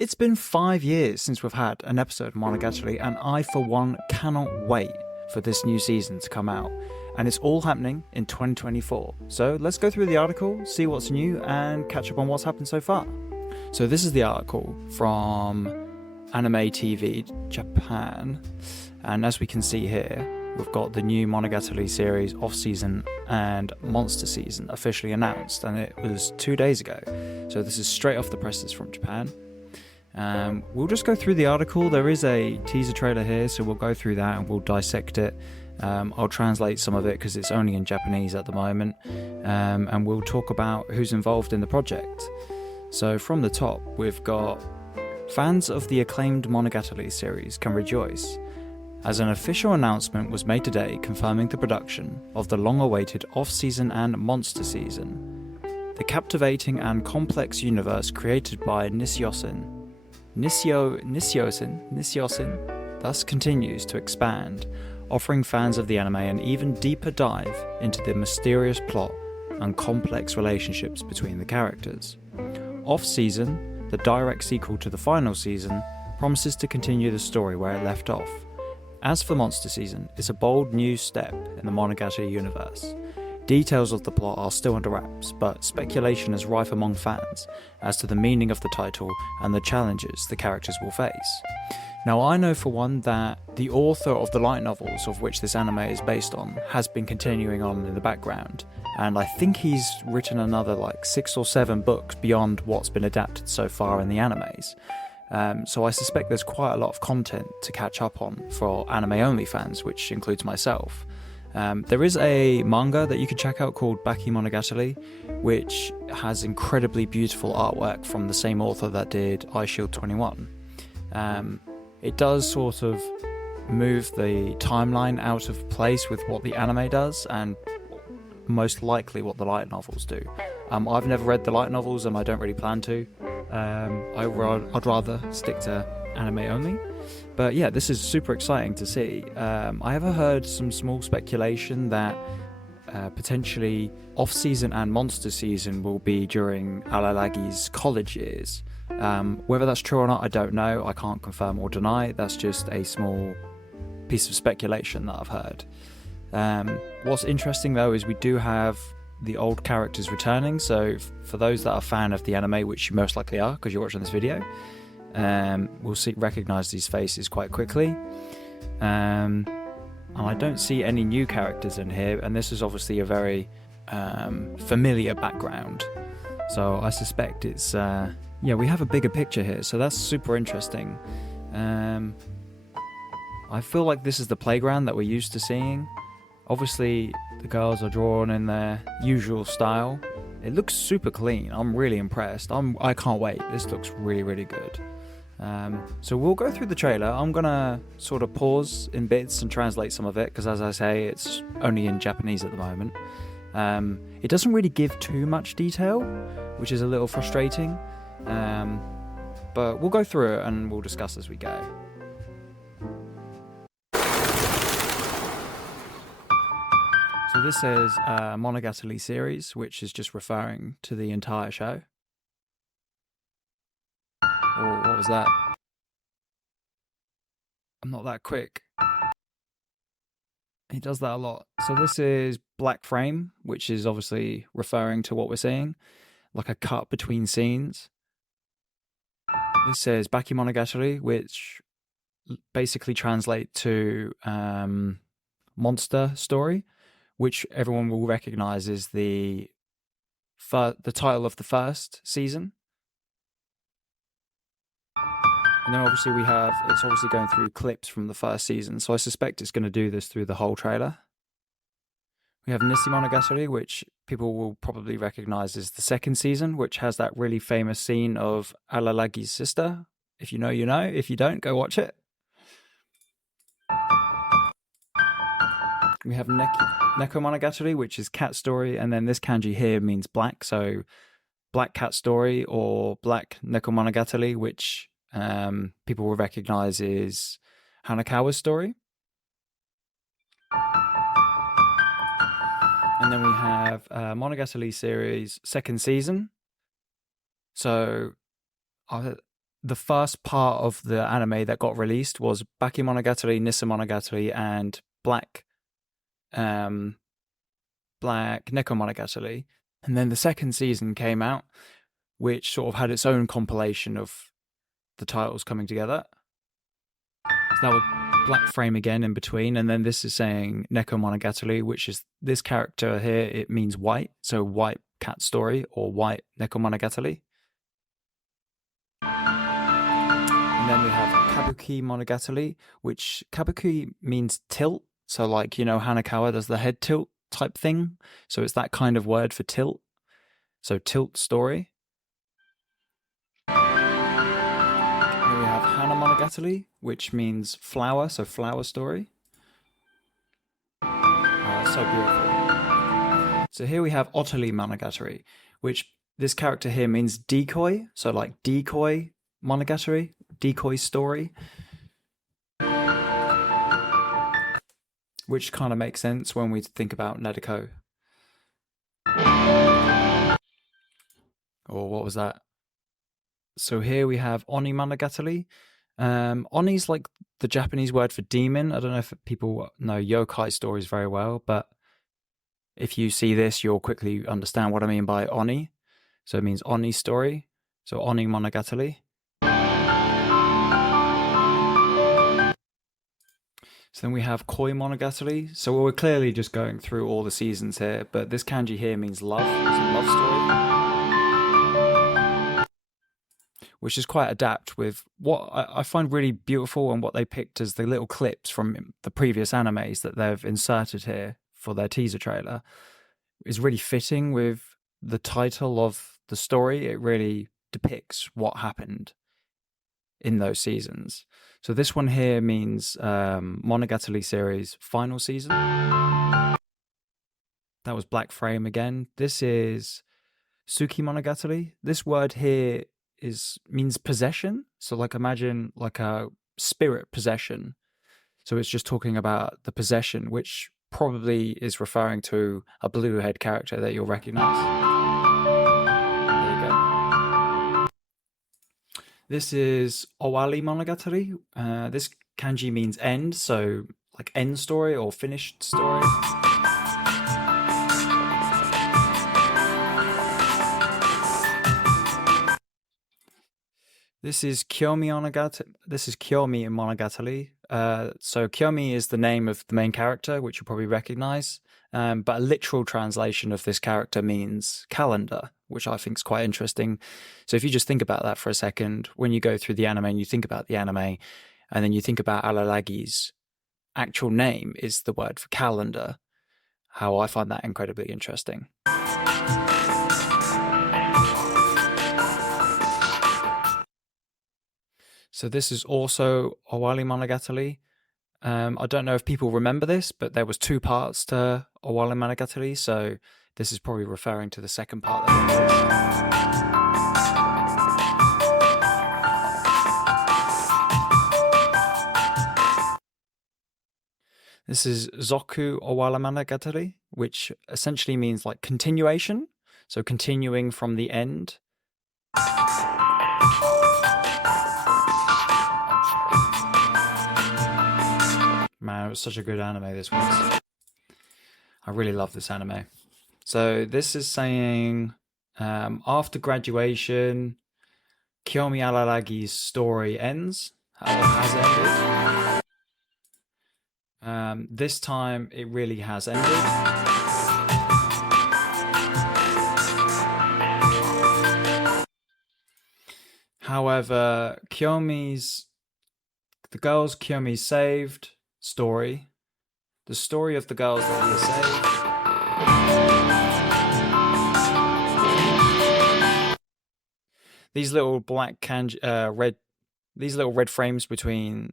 It's been 5 years since we've had an episode of Monogatari, and I, for one, cannot wait for this new season to come out. And it's all happening in 2024. So let's go through the article, see what's new, and catch up on what's happened so far. So this is the article from Anime TV Japan, and as we can see here, we've got the new Monogatari series off-season and monster season officially announced, and it was 2 days ago. So this is straight off the presses from Japan. We'll just go through the article. There is a teaser trailer here, so we'll go through that and we'll dissect it. I'll translate some of it because it's only in Japanese at the moment, and we'll talk about who's involved in the project. So from the top, we've got fans of the acclaimed Monogatari series can rejoice, as an official announcement was made today confirming the production of the long-awaited off-season and monster season. The captivating and complex universe created by Nisioisin thus continues to expand, offering fans of the anime an even deeper dive into the mysterious plot and complex relationships between the characters. Off-season, the direct sequel to the final season, promises to continue the story where it left off. As for monster season, it's a bold new step in the Monogatari universe. Details of the plot are still under wraps, but speculation is rife among fans as to the meaning of the title and the challenges the characters will face. Now, I know for one that the author of the light novels of which this anime is based on has been continuing on in the background, and I think he's written another 6 or 7 books beyond what's been adapted so far in the animes. So I suspect there's quite a lot of content to catch up on for anime-only fans, which includes myself. There is a manga that you can check out called Bakemonogatari, which has incredibly beautiful artwork from the same author that did Eyeshield 21. It does sort of move the timeline out of place with what the anime does, and most likely what the light novels do. I've never read the light novels, and I don't really plan to. I'd rather stick to anime only. But yeah, this is super exciting to see. I have heard some small speculation that potentially off-season and monster season will be during Alalagi's college years. Whether that's true or not, I don't know. I can't confirm or deny. That's just a small piece of speculation that I've heard. What's interesting though is we do have the old characters returning, so for those that are a fan of the anime, which you most likely are because you're watching this video, we'll recognise these faces quite quickly. And I don't see any new characters in here, and this is obviously a very familiar background, so I suspect it's we have a bigger picture here, so that's super interesting. I feel like this is the playground that we're used to seeing. Obviously the girls are drawn in their usual style. It looks super clean. I'm really impressed. I can't wait. This looks really, really good. So we'll go through the trailer. I'm gonna sort of pause in bits and translate some of it, because as I say, it's only in Japanese at the moment. It doesn't really give too much detail, which is a little frustrating. But we'll go through it and we'll discuss as we go. So this says Monogatari series, which is just referring to the entire show. Oh, what was that? I'm not that quick. He does that a lot. So this is black frame, which is obviously referring to what we're seeing, like a cut between scenes. This says Bakemonogatari, which basically translate to monster story, which everyone will recognize is the title of the first season. And then obviously it's obviously going through clips from the first season, so I suspect it's going to do this through the whole trailer. We have Nisemonogatari, which people will probably recognize as the second season, which has that really famous scene of Alalagi's sister. If you know, you know. If you don't, go watch it. We have Nekomonogatari, which is cat story, and then this kanji here means black, so black cat story or black Nekomonogatari, which people will recognize is Hanakawa's story. And then we have Monogatari series second season. So the first part of the anime that got released was Bakemonogatari, Nisemonogatari, and Black Nekomonogatari. And then the second season came out, which sort of had its own compilation of the titles coming together. So that was black frame again in between, and then this is saying Nekomonogatari, which is this character here. It means white, so white cat story or white Nekomonogatari. And then we have Kabuki Monogatari, which Kabuki means tilt. So like, Hanakawa does the head tilt type thing. So it's that kind of word for tilt. So tilt story. Then we have Hanamonogatari, which means flower, so flower story. So beautiful. So here we have Otterly Monogatari, which this character here means decoy. So like decoy Monogatari, decoy story. Which kind of makes sense when we think about Nedeko. Or what was that? So here we have Oni Monogatari. Oni's like the Japanese word for demon. I don't know if people know yokai stories very well, but if you see this, you'll quickly understand what I mean by Oni. So it means Oni story. So Oni Monogatari. So then we have Koyomimonogatari. So we're clearly just going through all the seasons here, but this kanji here means love. It's a love story. Which is quite adapt with what I find really beautiful, and what they picked as the little clips from the previous animes that they've inserted here for their teaser trailer is really fitting with the title of the story. It really depicts what happened in those seasons. So this one here means Monogatari series final season. That was black frame again. This is Tsukimonogatari. This word here means possession. So like imagine like a spirit possession. So it's just talking about the possession, which probably is referring to a blue-haired character that you'll recognize. This is Owarimonogatari. This kanji means end, so like end story or finished story. This is Kyomi Monogatari. This is Kyomi Monogatari. So Kyomi is the name of the main character, which you'll probably recognize. But a literal translation of this character means calendar, which I think is quite interesting. So if you just think about that for a second, when you go through the anime and you think about the anime, and then you think about Araragi's actual name is the word for calendar, how I find that incredibly interesting. So this is also Owarimonogatari. I don't know if people remember this, but there was 2 parts to Owarimonogatari, so this is probably referring to the second part that This is Zoku Owarimonogatari, which essentially means like continuation, so continuing from the end. Man, it was such a good anime this was. I really love this anime. So this is saying after graduation, Kiyomi Araragi's story ends, or has ended. This time it really has ended. However, the girls Kiyomi saved story, the story of the girls that he saved, these little black these little red frames between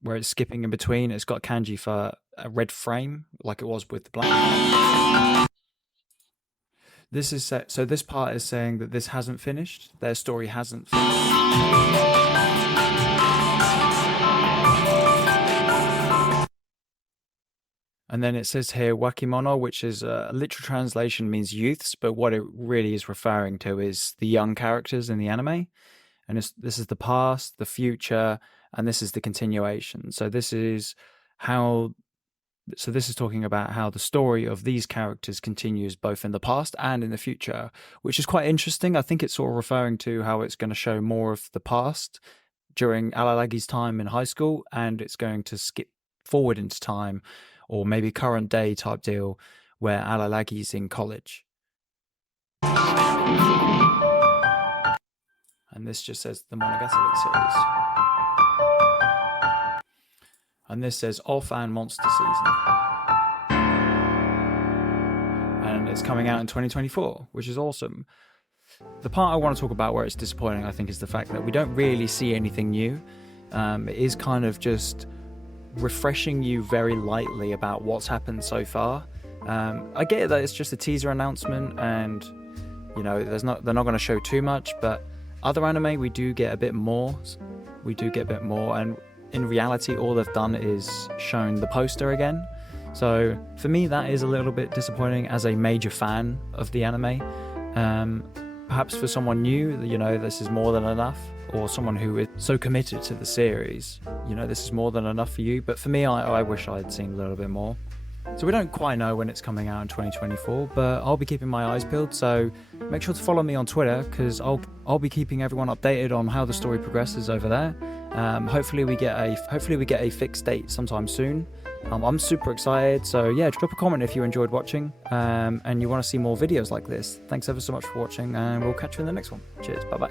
where it's skipping in between, it's got kanji for a red frame like it was with the black. This is so this part is saying that this hasn't finished, their story hasn't finished. And then it says here Wakimono, which is a literal translation means youths, but what it really is referring to is the young characters in the anime. and this is the past, the future, and this is the continuation. So this is talking about how the story of these characters continues both in the past and in the future, which is quite interesting. I think it's sort of referring to how it's going to show more of the past during Alalagi's time in high school, and it's going to skip forward into time, or maybe current day type deal, where Alalagi's in college. And this just says the Monogatari series. And this says Off and Monster Season. And it's coming out in 2024, which is awesome. The part I want to talk about where it's disappointing, I think, is the fact that we don't really see anything new. It is kind of just refreshing you very lightly about what's happened so far. I get that it's just a teaser announcement, and they're not going to show too much, but other anime we do get a bit more. And in reality, all they've done is shown the poster again. So for me, that is a little bit disappointing as a major fan of the anime. Perhaps for someone new, this is more than enough, or someone who is so committed to the series, this is more than enough for you. But for me, I wish I had seen a little bit more. So we don't quite know when it's coming out in 2024, but I'll be keeping my eyes peeled. So make sure to follow me on Twitter, because I'll be keeping everyone updated on how the story progresses over there. Hopefully we get a fixed date sometime soon. I'm super excited. So yeah, drop a comment if you enjoyed watching, and you want to see more videos like this. Thanks ever so much for watching, and we'll catch you in the next one. Cheers. Bye bye.